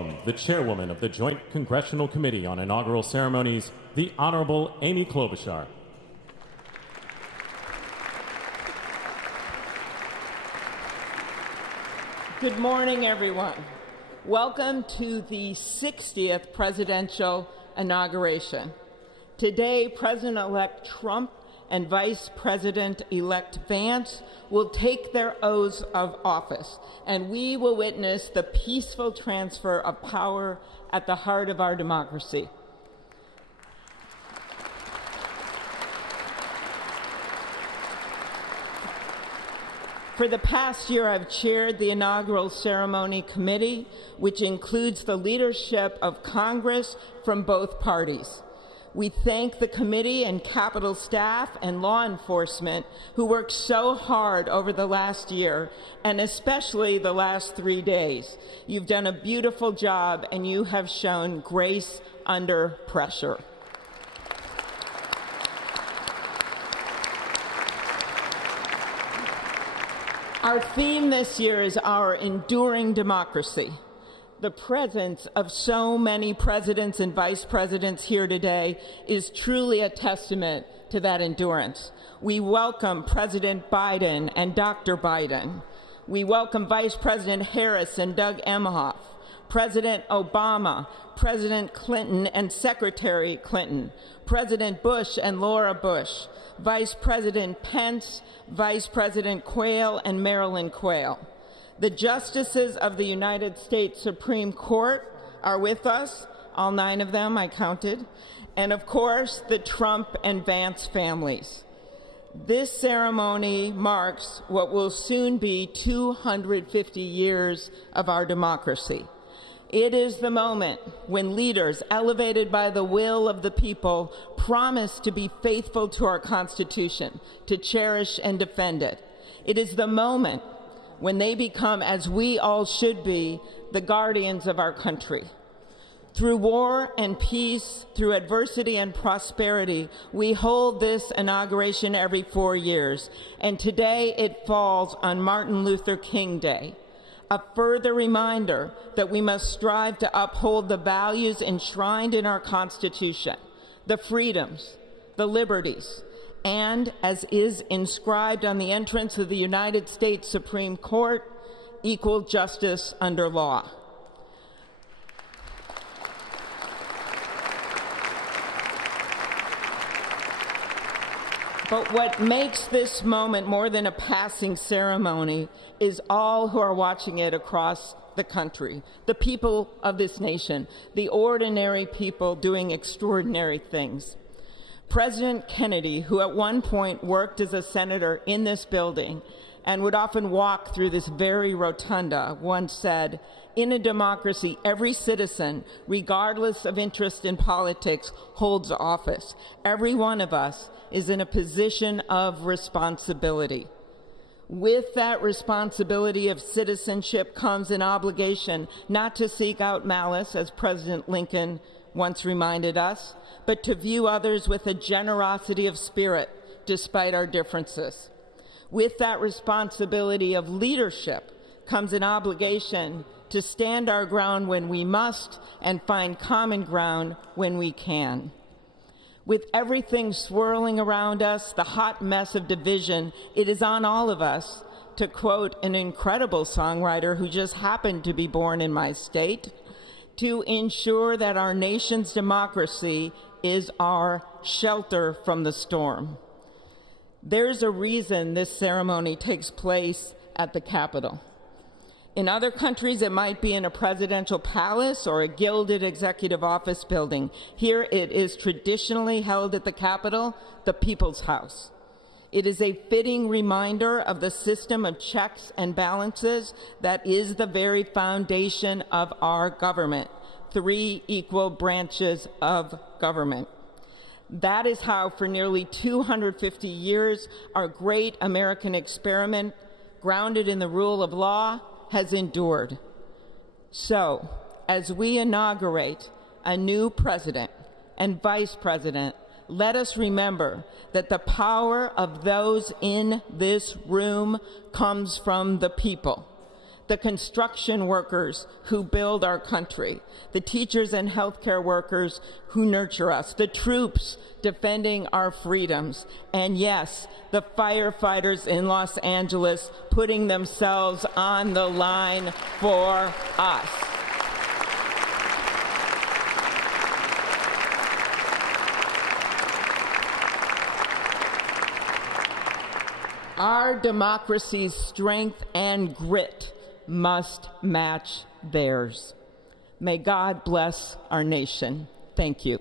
welcome the chairwoman of the Joint Congressional Committee on Inaugural Ceremonies, the Honorable Amy Klobuchar. Good morning, everyone. Welcome to the 60th presidential inauguration. Today, President-elect Trump and Vice President-elect Vance will take their oaths of office, and we will witness the peaceful transfer of power at the heart of our democracy. For the past year, I've chaired the inaugural ceremony committee, which includes the leadership of Congress from both parties. We thank the committee and Capitol staff and law enforcement who worked so hard over the last year, and especially the last 3 days. You've done a beautiful job, and you have shown grace under pressure. Our theme this year is our enduring democracy. The presence of so many presidents and vice presidents here today is truly a testament to that endurance. We welcome President Biden and Dr. Biden. We welcome Vice President Harris and Doug Emhoff, President Obama, President Clinton and Secretary Clinton, President Bush and Laura Bush, Vice President Pence, Vice President Quayle and Marilyn Quayle. The justices of the United States Supreme Court are with us, all 9 of them, I counted, and of course, the Trump and Vance families. This ceremony marks what will soon be 250 years of our democracy. It is the moment when leaders, elevated by the will of the people, promise to be faithful to our Constitution, to cherish and defend it. It is the moment when they become, as we all should be, the guardians of our country. Through war and peace, through adversity and prosperity, we hold this inauguration every 4 years, and today it falls on Martin Luther King Day, a further reminder that we must strive to uphold the values enshrined in our Constitution, the freedoms, the liberties, and, as is inscribed on the entrance of the United States Supreme Court, equal justice under law. But what makes this moment more than a passing ceremony is all who are watching it across the country, the people of this nation, the ordinary people doing extraordinary things. President Kennedy, who at one point worked as a senator in this building and would often walk through this very rotunda, once said, "In a democracy, every citizen, regardless of interest in politics, holds office. Every one of us is in a position of responsibility." With that responsibility of citizenship comes an obligation not to seek out malice, as President Lincoln once reminded us, but to view others with a generosity of spirit despite our differences. With that responsibility of leadership comes an obligation to stand our ground when we must and find common ground when we can. With everything swirling around us, the hot mess of division, it is on all of us, to quote an incredible songwriter who just happened to be born in my state, to ensure that our nation's democracy is our shelter from the storm. There's a reason this ceremony takes place at the Capitol. In other countries, it might be in a presidential palace or a gilded executive office building. Here it is traditionally held at the Capitol, the People's House. It is a fitting reminder of the system of checks and balances that is the very foundation of our government, 3 equal branches of government. That is how, for nearly 250 years, our great American experiment, grounded in the rule of law, has endured. So, as we inaugurate a new president and vice president, let us remember that the power of those in this room comes from the people. the construction workers who build our country, the teachers and healthcare workers who nurture us, the troops defending our freedoms, and yes, the firefighters in Los Angeles putting themselves on the line for us. Our democracy's strength and grit must match theirs. May God bless our nation. Thank you.